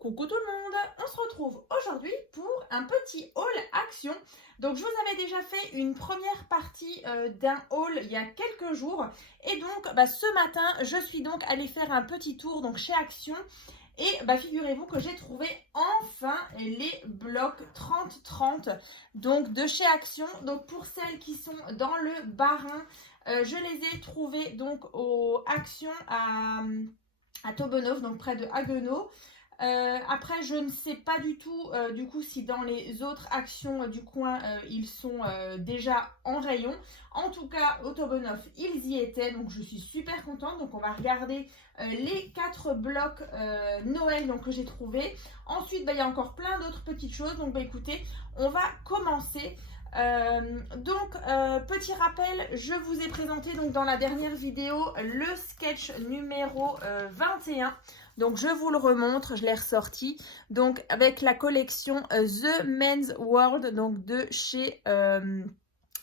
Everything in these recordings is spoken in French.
Coucou tout le monde, on se retrouve aujourd'hui pour un petit haul action. Donc je vous avais déjà fait une première partie d'un haul il y a quelques jours. Et donc ce matin, je suis donc allée faire un petit tour donc chez Action. Et figurez-vous que j'ai trouvé enfin les blocs 30-30 donc de chez Action. Donc pour celles qui sont dans le Bas-Rhin, je les ai trouvés donc au Action à Taubenhof, donc près de Haguenau. Après, je ne sais pas du tout du coup si dans les autres actions du coin ils sont déjà en rayon. En tout cas, au Taubenhof, ils y étaient, donc je suis super contente. Donc on va regarder les 4 blocs Noël donc, que j'ai trouvés. Ensuite, il y a encore plein d'autres petites choses. Donc écoutez, on va commencer. Petit rappel, je vous ai présenté donc dans la dernière vidéo le sketch numéro 21. Donc je vous le remontre, je l'ai ressorti. Donc avec la collection The Men's World donc de chez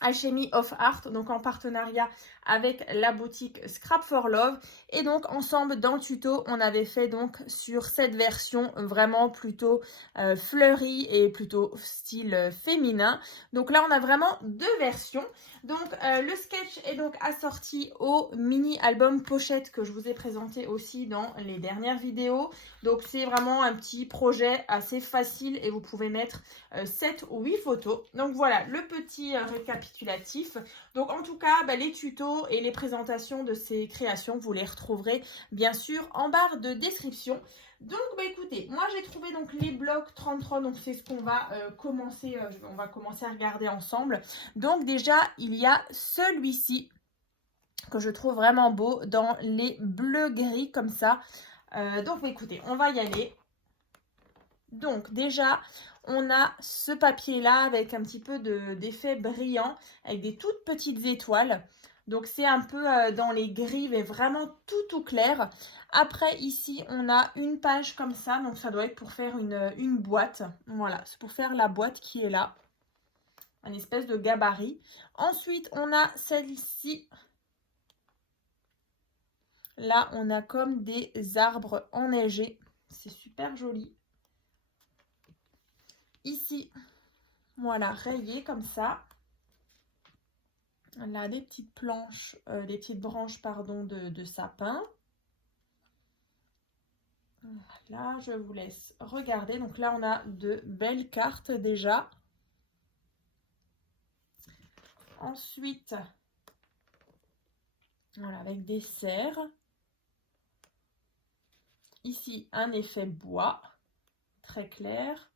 Alchemy of Art, donc en partenariat avec la boutique Scrap for Love. Et donc ensemble dans le tuto, on avait fait donc sur cette version vraiment plutôt fleurie et plutôt style féminin. Donc là, on a vraiment 2 versions. Donc le sketch est donc assorti au mini album pochette que je vous ai présenté aussi dans les dernières vidéos. Donc c'est vraiment un petit projet assez facile et vous pouvez mettre 7 ou 8 photos. Donc voilà le petit récapitulatif. Donc en tout cas, les tutos et les présentations de ces créations, vous les retrouverez bien sûr en barre de description. Donc écoutez, moi j'ai trouvé donc les blocs 33, donc c'est ce qu'on va commencer, on va commencer à regarder ensemble. Donc déjà, il y a celui-ci que je trouve vraiment beau dans les bleus gris comme ça. Donc écoutez, on va y aller. Donc déjà, on a ce papier-là avec un petit peu d'effet brillant, avec des toutes petites étoiles. Donc c'est un peu dans les gris, mais vraiment tout clair. Après ici, on a une page comme ça, donc ça doit être pour faire une boîte. Voilà, c'est pour faire la boîte qui est là. Un espèce de gabarit. Ensuite, on a celle-ci. Là, on a comme des arbres enneigés. C'est super joli. Ici, voilà, rayé comme ça. Là, des petites planches, des petites branches, pardon, de sapin. Voilà, je vous laisse regarder. Donc là, on a de belles cartes déjà. Ensuite, voilà, avec des serres. Ici, un effet bois, très clair.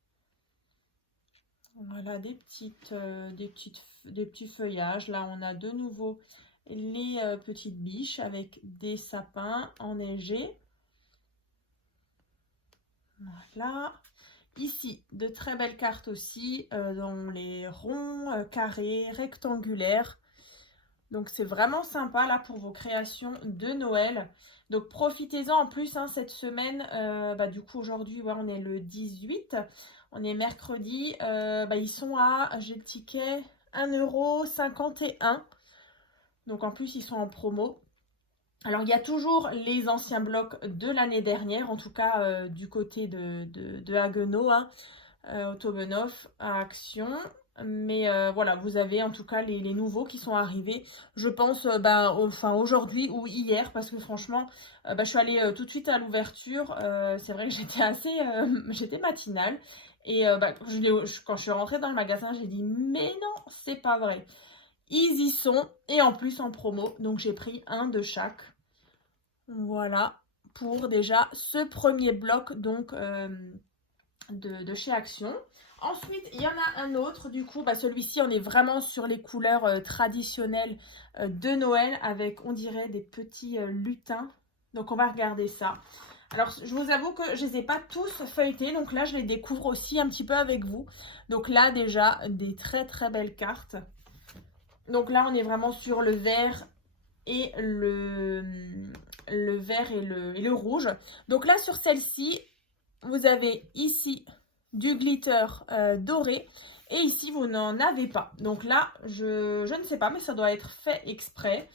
Voilà, des petits feuillages. Là, on a de nouveau les petites biches avec des sapins enneigés. Voilà. Ici, de très belles cartes aussi, dans les ronds, carrés, rectangulaires. Donc, c'est vraiment sympa là pour vos créations de Noël. Donc, profitez-en en plus cette semaine. Du coup, aujourd'hui, on est le 18. On est mercredi. Ils sont à, j'ai le ticket, 1,51 €. Donc, en plus, ils sont en promo. Alors, il y a toujours les anciens blocs de l'année dernière, en tout cas du côté de Haguenau, au Taubenhof, à Action. Mais voilà, vous avez en tout cas les nouveaux qui sont arrivés, je pense, aujourd'hui ou hier, parce que franchement, je suis allée tout de suite à l'ouverture. C'est vrai que j'étais matinale. Et quand je suis rentrée dans le magasin, j'ai dit, mais non, c'est pas vrai. Ils y sont, et en plus en promo, donc j'ai pris un de chaque. Voilà, pour déjà ce premier bloc donc de chez Action. Ensuite, il y en a un autre, du coup, celui-ci, on est vraiment sur les couleurs traditionnelles de Noël avec, on dirait, des petits lutins. Donc, on va regarder ça. Alors, je vous avoue que je ne les ai pas tous feuilletés, donc là, je les découvre aussi un petit peu avec vous. Donc là, déjà, des très belles cartes. Donc là, on est vraiment sur le vert et le vert et le rouge. Donc là, sur celle-ci, vous avez ici du glitter doré et ici, vous n'en avez pas. Donc là, je ne sais pas, mais ça doit être fait exprès.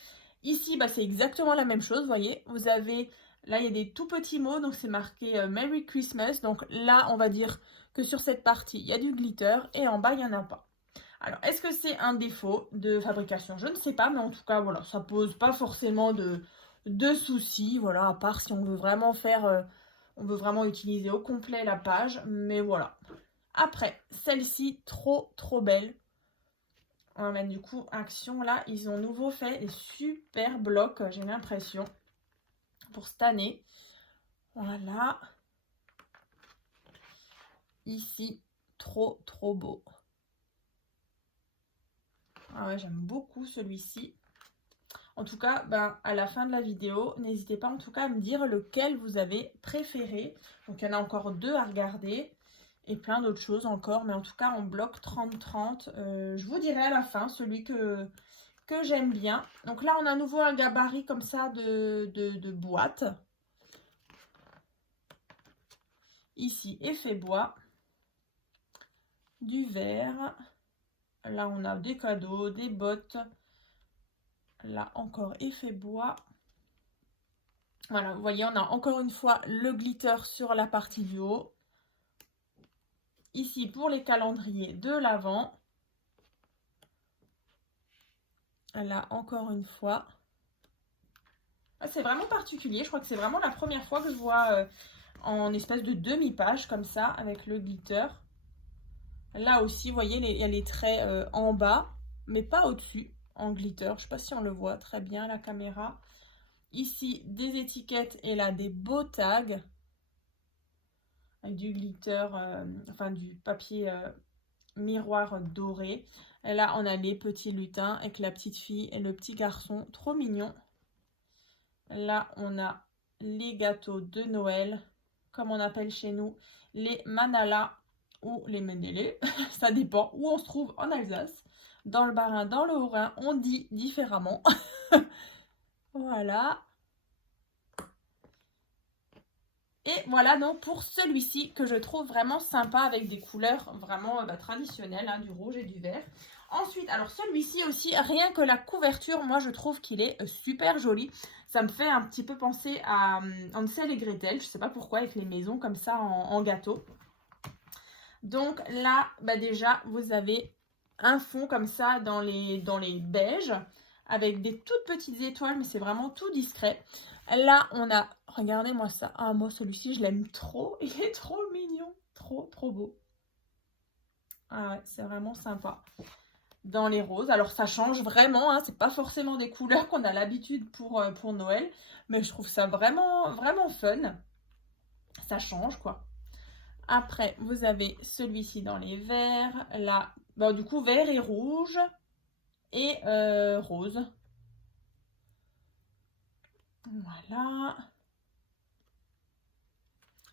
Ici, c'est exactement la même chose, vous voyez. Vous avez Là, il y a des tout petits mots, donc c'est marqué Merry Christmas. Donc là, on va dire que sur cette partie, il y a du glitter et en bas, il n'y en a pas. Alors, est-ce que c'est un défaut de fabrication? Je ne sais pas, mais en tout cas, voilà, ça pose pas forcément de soucis. Voilà, à part si on veut vraiment on veut vraiment utiliser au complet la page. Mais voilà. Après, celle-ci, trop belle. On va mettre du coup action. Là, ils ont nouveau fait des super blocs, j'ai l'impression, pour cette année. Voilà. Ici, trop beau. Ah ouais, j'aime beaucoup celui-ci. En tout cas, ben, à la fin de la vidéo, n'hésitez pas en tout cas à me dire lequel vous avez préféré. Donc, il y en a encore 2 à regarder et plein d'autres choses encore. Mais en tout cas, en bloc 30-30, je vous dirai à la fin celui que j'aime bien. Donc là, on a à nouveau un gabarit comme ça de boîte. Ici, effet bois. Du verre. Là, on a des cadeaux, des bottes. Là, encore effet bois. Voilà, vous voyez, on a encore une fois le glitter sur la partie du haut. Ici, pour les calendriers de l'Avent. Là, encore une fois. C'est vraiment particulier. Je crois que c'est vraiment la première fois que je vois en espèce de demi-page comme ça, avec le glitter. Là aussi, vous voyez, il y a les traits en bas, mais pas au-dessus, en glitter. Je ne sais pas si on le voit très bien à la caméra. Ici, des étiquettes et là, des beaux tags. Avec du glitter, enfin du papier miroir doré. Et là, on a les petits lutins avec la petite fille et le petit garçon. Trop mignon. Là, on a les gâteaux de Noël, comme on appelle chez nous, les manalas ou les menélés. Ça dépend où on se trouve en Alsace. Dans le Bas-Rhin, dans le Haut-Rhin, on dit différemment. Voilà. Et voilà donc pour celui-ci que je trouve vraiment sympa avec des couleurs vraiment traditionnelles, hein, du rouge et du vert. Ensuite, alors celui-ci aussi, rien que la couverture, moi je trouve qu'il est super joli. Ça me fait un petit peu penser à Hansel et Gretel, je sais pas pourquoi, avec les maisons comme ça en gâteau. Donc là, déjà, vous avez un fond comme ça dans les beiges, avec des toutes petites étoiles, mais c'est vraiment tout discret. Là, on a, regardez-moi ça. Ah, moi, celui-ci, je l'aime trop. Il est trop mignon. Trop beau. Ah ouais, c'est vraiment sympa. Dans les roses. Alors, ça change vraiment. Hein, c'est pas forcément des couleurs qu'on a l'habitude pour Noël. Mais je trouve ça vraiment fun. Ça change, quoi. Après, vous avez celui-ci dans les verts. Là, du coup, vert et rouge. Et rose. Voilà.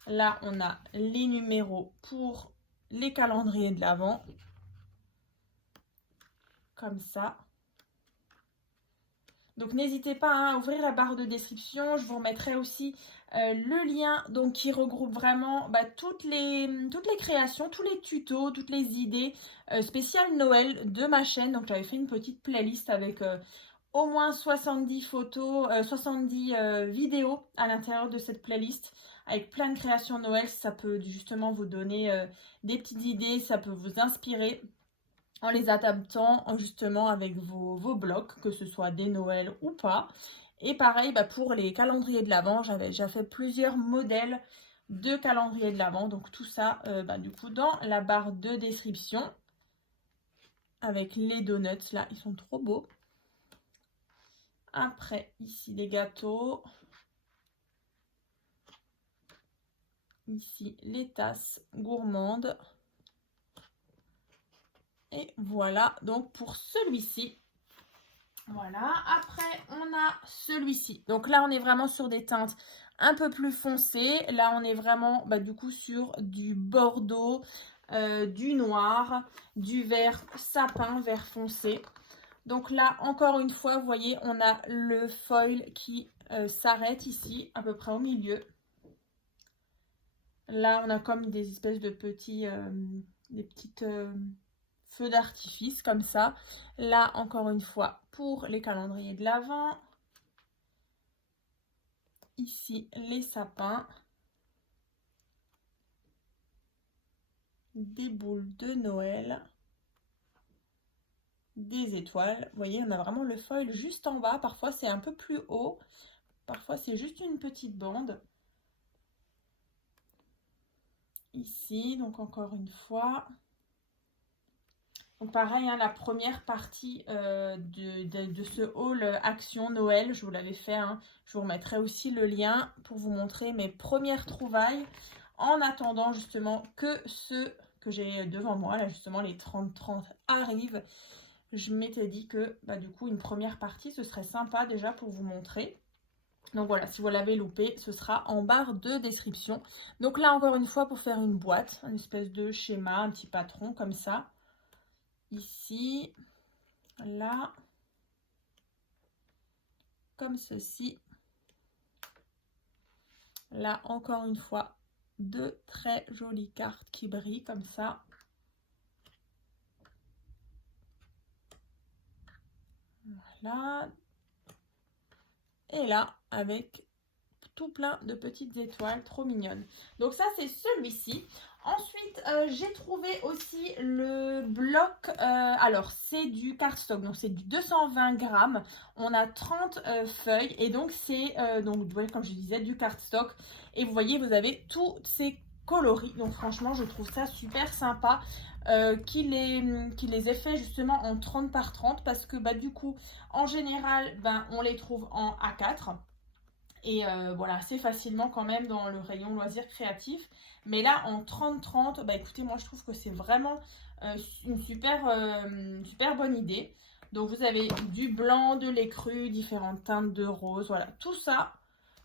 Là, on a les numéros pour les calendriers de l'Avent. Comme ça. Donc, n'hésitez pas à ouvrir la barre de description. Je vous remettrai aussi le lien donc, qui regroupe vraiment toutes les créations, tous les tutos, toutes les idées spéciales Noël de ma chaîne. Donc, j'avais fait une petite playlist avec au moins 70 photos, 70 vidéos à l'intérieur de cette playlist avec plein de créations Noël. Ça peut justement vous donner des petites idées, ça peut vous inspirer en les adaptant justement avec vos blocs, que ce soit des Noëls ou pas. Et pareil, pour les calendriers de l'Avent, j'avais déjà fait plusieurs modèles de calendrier de l'Avent. Donc tout ça, du coup, dans la barre de description. Avec les donuts, là, ils sont trop beaux. Après, ici, les gâteaux. Ici, les tasses gourmandes. Et voilà, donc pour celui-ci. Voilà, après, on a celui-ci. Donc là, on est vraiment sur des teintes un peu plus foncées. Là, on est vraiment, du coup, sur du bordeaux, du noir, du vert sapin, vert foncé. Donc là, encore une fois, vous voyez, on a le foil qui s'arrête ici, à peu près au milieu. Là, on a comme des espèces de petits, des petites feux d'artifice comme ça. Là, encore une fois, pour les calendriers de l'Avent. ici les sapins, des boules de Noël, des étoiles. Vous voyez, on a vraiment le foil juste en bas. Parfois, c'est un peu plus haut. Parfois, c'est juste une petite bande. Ici, donc encore une fois. Donc pareil, hein, la première partie de ce haul Action Noël, je vous l'avais fait. Hein. Je vous remettrai aussi le lien pour vous montrer mes premières trouvailles. En attendant justement que ceux que j'ai devant moi, là justement les 30-30 arrivent. Je m'étais dit que du coup une première partie ce serait sympa déjà pour vous montrer. Donc voilà, si vous l'avez loupé, ce sera en barre de description. Donc là encore une fois pour faire une boîte, une espèce de schéma, un petit patron comme ça. Ici, là, comme ceci. Là encore une fois, deux très jolies cartes qui brillent comme ça. Voilà. Et là, avec tout plein de petites étoiles trop mignonnes. Donc ça, c'est celui-ci. Ensuite, j'ai trouvé aussi le bloc. Alors, c'est du cardstock. Donc, c'est du 220 grammes. On a 30 feuilles. Et donc, c'est, comme je disais, du cardstock. Et vous voyez, vous avez tous ces coloris. Donc, franchement, je trouve ça super sympa. Qu'il les ait fait justement en 30 par 30 parce que du coup en général on les trouve en A4 et voilà assez facilement quand même dans le rayon loisirs créatifs, mais là en 30-30 écoutez, moi je trouve que c'est vraiment une super bonne idée. Donc vous avez du blanc, de l'écru, différentes teintes de rose, voilà tout ça.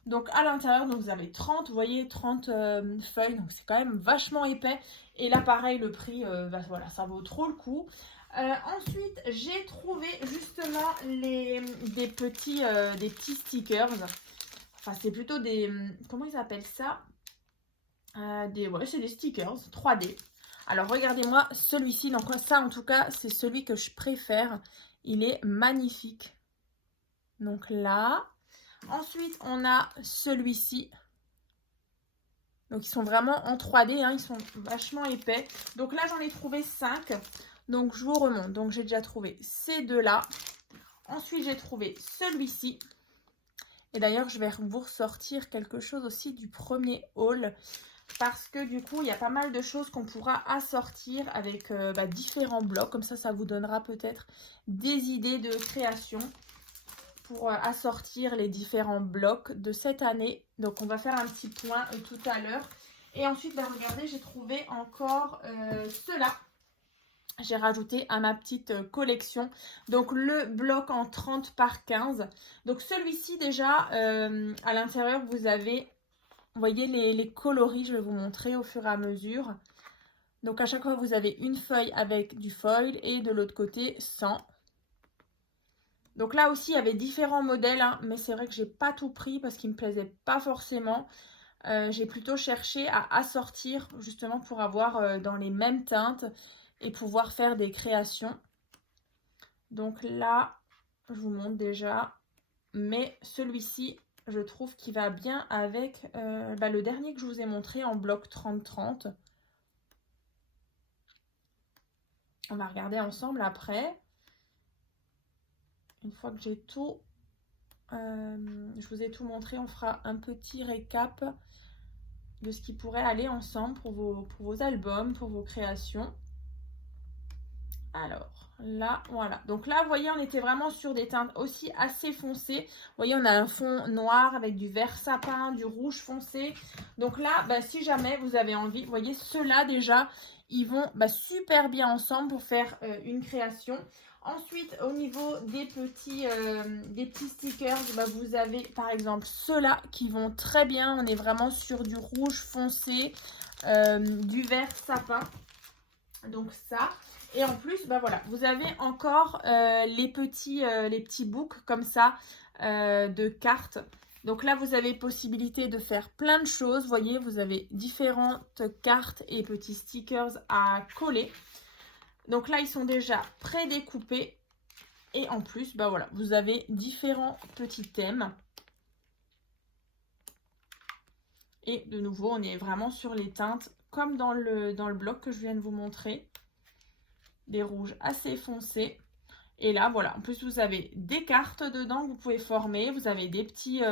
Donc à l'intérieur, donc vous avez 30, vous voyez, 30 feuilles, donc c'est quand même vachement épais. Et là pareil, le prix, voilà, ça vaut trop le coup. Ensuite, j'ai trouvé justement des petits stickers. Enfin, c'est plutôt des, comment ils appellent ça? Ouais, c'est des stickers 3D. Alors regardez-moi celui-ci, donc ça en tout cas, c'est celui que je préfère. Il est magnifique. Donc là... Ensuite, on a celui-ci. Donc, ils sont vraiment en 3D. Hein, ils sont vachement épais. Donc là, j'en ai trouvé 5. Donc, je vous remonte. Donc, j'ai déjà trouvé ces deux-là. Ensuite, j'ai trouvé celui-ci. Et d'ailleurs, je vais vous ressortir quelque chose aussi du premier haul. Parce que du coup, il y a pas mal de choses qu'on pourra assortir avec différents blocs. Comme ça, ça vous donnera peut-être des idées de création pour assortir les différents blocs de cette année. Donc on va faire un petit point tout à l'heure. Et ensuite, regardez, j'ai trouvé encore cela. J'ai rajouté à ma petite collection. Donc le bloc en 30 par 15. Donc celui-ci déjà, à l'intérieur, vous avez, vous voyez les coloris, je vais vous montrer au fur et à mesure. Donc à chaque fois, vous avez une feuille avec du foil et de l'autre côté, sans. Donc là aussi, il y avait différents modèles, hein, mais c'est vrai que j'ai pas tout pris parce qu'il me plaisait pas forcément. J'ai plutôt cherché à assortir justement pour avoir dans les mêmes teintes et pouvoir faire des créations. Donc là, je vous montre déjà. Mais celui-ci, je trouve qu'il va bien avec le dernier que je vous ai montré en bloc 30-30. On va regarder ensemble après. Une fois que j'ai tout, je vous ai tout montré, on fera un petit récap de ce qui pourrait aller ensemble pour vos albums, pour vos créations. Alors là, voilà. Donc là, vous voyez, on était vraiment sur des teintes aussi assez foncées. Vous voyez, on a un fond noir avec du vert sapin, du rouge foncé. Donc là, si jamais vous avez envie, vous voyez, ceux-là déjà, ils vont super bien ensemble pour faire une création. Ensuite, au niveau des petits stickers, vous avez par exemple ceux-là qui vont très bien. On est vraiment sur du rouge foncé, du vert sapin. Donc ça. Et en plus, voilà, vous avez encore les petits books comme ça de cartes. Donc là, vous avez possibilité de faire plein de choses. Vous voyez, vous avez différentes cartes et petits stickers à coller. Donc là, ils sont déjà pré-découpés. Et en plus, voilà, vous avez différents petits thèmes. Et de nouveau, on est vraiment sur les teintes comme dans le bloc que je viens de vous montrer. Des rouges assez foncés. Et là, voilà, en plus vous avez des cartes dedans que vous pouvez former. Vous avez des petits,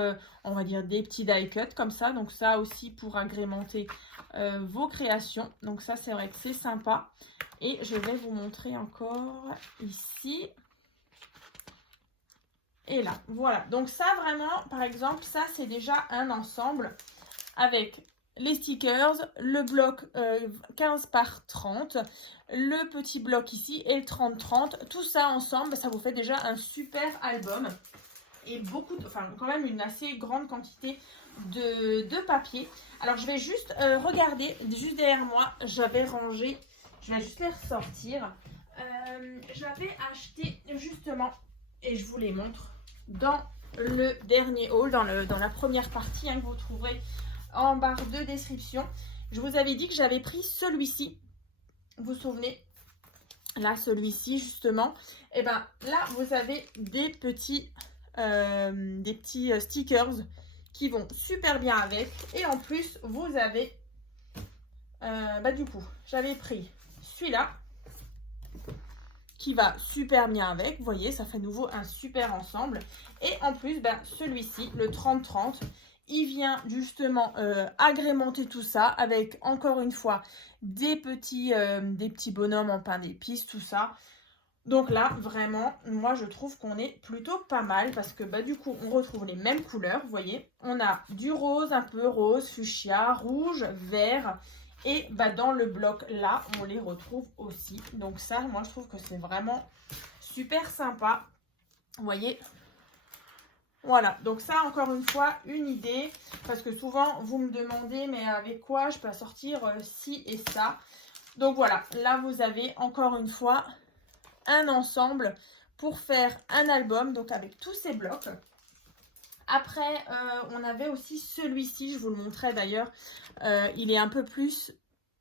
on va dire des petits die cuts comme ça. Donc ça aussi pour agrémenter vos créations. Donc ça, c'est vrai que c'est sympa. Et je vais vous montrer encore ici. Et là, voilà. Donc ça, vraiment, par exemple, ça, c'est déjà un ensemble avec les stickers, le bloc 15 par 30, le petit bloc ici et le 30-30. Tout ça ensemble, ça vous fait déjà un super album. Et beaucoup, enfin quand même une assez grande quantité de papier. Alors je vais juste regarder, juste derrière moi, j'avais rangé, je vais juste les ressortir. J'avais acheté justement, et je vous les montre, dans le dernier haul, dans la première partie que vous trouverez en barre de description. Je vous avais dit que j'avais pris celui-ci. Vous vous souvenez? Là, celui-ci, justement. Et bien là, vous avez des petits stickers qui vont super bien avec. Et en plus, vous avez... du coup, j'avais pris celui-là qui va super bien avec. Vous voyez, ça fait nouveau un super ensemble. Et en plus, celui-ci, le 30-30, il vient justement agrémenter tout ça avec, encore une fois, des petits bonhommes en pain d'épices, tout ça. Donc là, vraiment, moi, je trouve qu'on est plutôt pas mal parce que du coup, on retrouve les mêmes couleurs, vous voyez. On a du rose, un peu rose, fuchsia, rouge, vert. Et dans le bloc, là, on les retrouve aussi. Donc ça, moi, je trouve que c'est vraiment super sympa. Vous voyez. Voilà, donc ça, encore une fois, une idée. Parce que souvent, vous me demandez, mais avec quoi je peux sortir ci et ça. Donc voilà, là, vous avez encore une fois un ensemble pour faire un album, donc avec tous ces blocs. Après, on avait aussi celui-ci, je vous le montrais d'ailleurs. Il est un peu plus...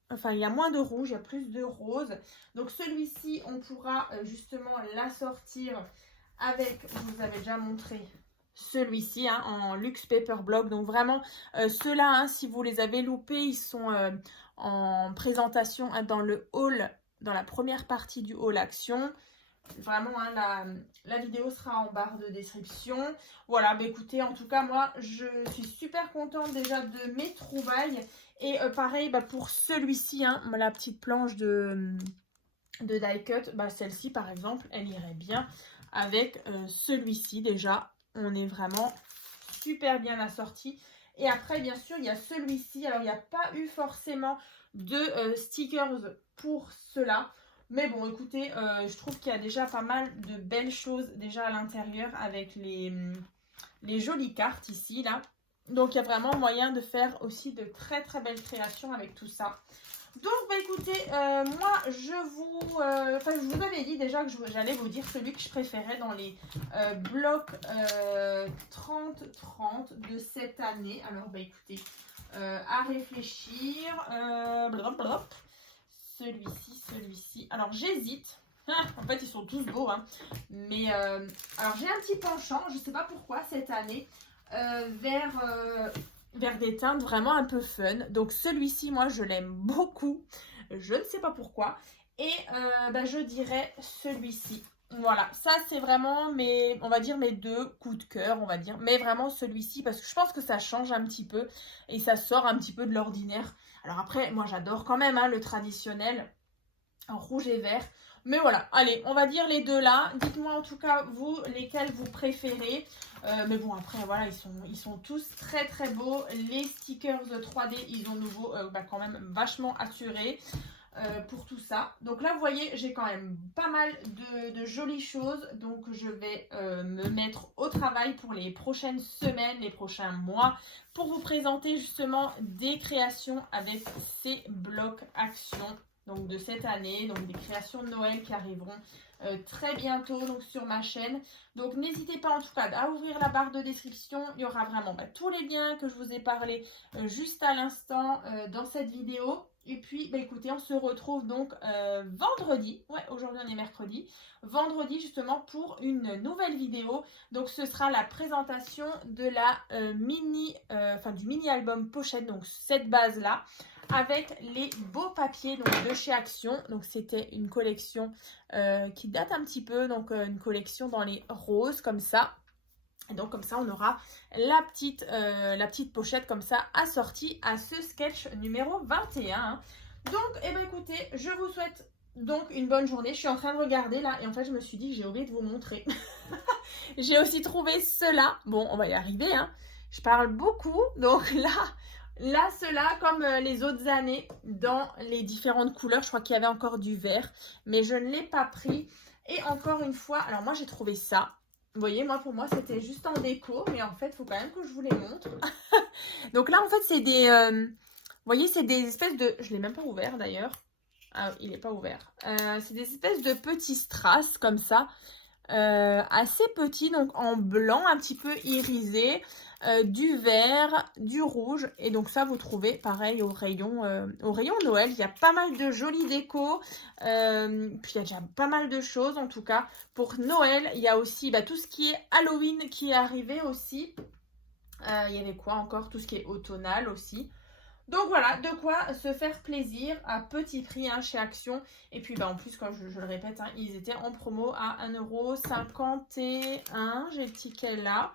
Enfin, il y a moins de rouge, il y a plus de rose. Donc celui-ci, on pourra justement l'assortir avec, je vous avais déjà montré celui-ci en Luxe Paper Block. Donc vraiment, ceux-là, si vous les avez loupés, ils sont en présentation dans le haul, dans la première partie du haul action. Vraiment, la vidéo sera en barre de description. Voilà, écoutez, en tout cas, moi, je suis super contente déjà de mes trouvailles. Et pareil, pour celui-ci, la petite planche de die cut, celle-ci, par exemple, elle irait bien avec celui-ci déjà. On est vraiment super bien assorti. Et après, bien sûr, il y a celui-ci. Alors, il n'y a pas eu forcément de stickers pour cela. Mais bon, écoutez, je trouve qu'il y a déjà pas mal de belles choses déjà à l'intérieur avec les jolies cartes ici, là. Donc, il y a vraiment moyen de faire aussi de très très belles créations avec tout ça. Donc, écoutez, moi, je vous avais dit déjà que j'allais vous dire celui que je préférais dans les blocs 30-30 de cette année. Alors, écoutez, à réfléchir. Celui-ci. Alors, j'hésite. En fait, ils sont tous beaux. Mais, alors, j'ai un petit penchant, je ne sais pas pourquoi, cette année, vers des teintes vraiment un peu fun. Donc, celui-ci, moi, je l'aime beaucoup. Je ne sais pas pourquoi. Et je dirais celui-ci. Voilà, ça, c'est vraiment on va dire mes deux coups de cœur, on va dire. Mais vraiment celui-ci, parce que je pense que ça change un petit peu. Et ça sort un petit peu de l'ordinaire. Alors après, moi j'adore quand même le traditionnel en rouge et vert. Mais voilà, allez, on va dire les deux là. Dites-moi en tout cas, vous, lesquels vous préférez. Mais bon, après, voilà, ils sont tous très très beaux. Les stickers 3D, ils ont nouveau quand même vachement assuré pour tout ça. Donc là, vous voyez, j'ai quand même pas mal de jolies choses. Donc, je vais me mettre au travail pour les prochaines semaines, les prochains mois, pour vous présenter justement des créations avec ces blocs action. donc de cette année, donc des créations de Noël qui arriveront très bientôt donc sur ma chaîne. Donc n'hésitez pas en tout cas à ouvrir la barre de description, il y aura vraiment tous les liens que je vous ai parlé juste à l'instant dans cette vidéo. Et puis écoutez, on se retrouve donc vendredi, ouais aujourd'hui on est mercredi, vendredi justement pour une nouvelle vidéo. Donc ce sera la présentation de la du mini album pochette, donc cette base là, avec les beaux papiers donc, de chez Action. Donc c'était une collection qui date un petit peu, donc une collection dans les roses comme ça. Et donc comme ça on aura la petite pochette comme ça assortie à ce sketch numéro 21. Donc écoutez, je vous souhaite donc une bonne journée. Je suis en train de regarder là et en fait je me suis dit que j'ai oublié de vous montrer. J'ai aussi trouvé cela. Bon, on va y arriver, hein. Je parle beaucoup, donc là, cela, comme les autres années, dans les différentes couleurs. Je crois qu'il y avait encore du vert, mais je ne l'ai pas pris. Et encore une fois, alors moi, j'ai trouvé ça. Vous voyez, moi, pour moi, c'était juste en déco, mais en fait, il faut quand même que je vous les montre. Donc là, en fait, c'est des... vous voyez, c'est des espèces de... Je ne l'ai même pas ouvert, d'ailleurs. Ah, il n'est pas ouvert. C'est des espèces de petits strass, comme ça. Assez petits, donc en blanc, un petit peu irisé, du vert, du rouge, et donc ça vous trouvez pareil au rayon Noël. Il y a pas mal de jolies décos, puis il y a déjà pas mal de choses en tout cas pour Noël. Il y a aussi tout ce qui est Halloween qui est arrivé aussi. Il y avait quoi encore, tout ce qui est automnal aussi. Donc voilà, de quoi se faire plaisir à petit prix chez Action. Et puis en plus, comme je le répète, ils étaient en promo à 1,51 €. J'ai le ticket là.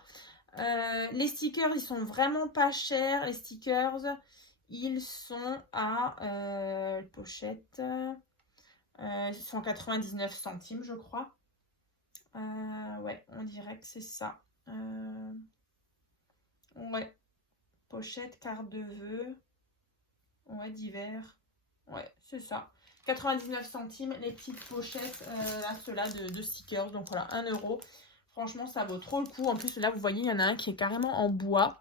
Les stickers, ils sont vraiment pas chers. Les stickers, ils sont à pochette. Ils sont à 99 centimes, je crois. Ouais, on dirait que c'est ça. Ouais, pochette, carte de vœux. Ouais, d'hiver. Ouais, c'est ça. 99 centimes, les petites pochettes, ceux-là de stickers. Donc voilà, 1 €. Franchement, ça vaut trop le coup. En plus, là, vous voyez, il y en a un qui est carrément en bois.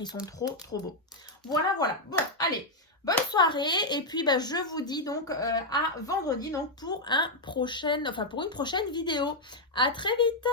Ils sont trop beaux. Voilà. Bon, allez, bonne soirée. Et puis, je vous dis donc à vendredi donc pour une prochaine vidéo. À très vite.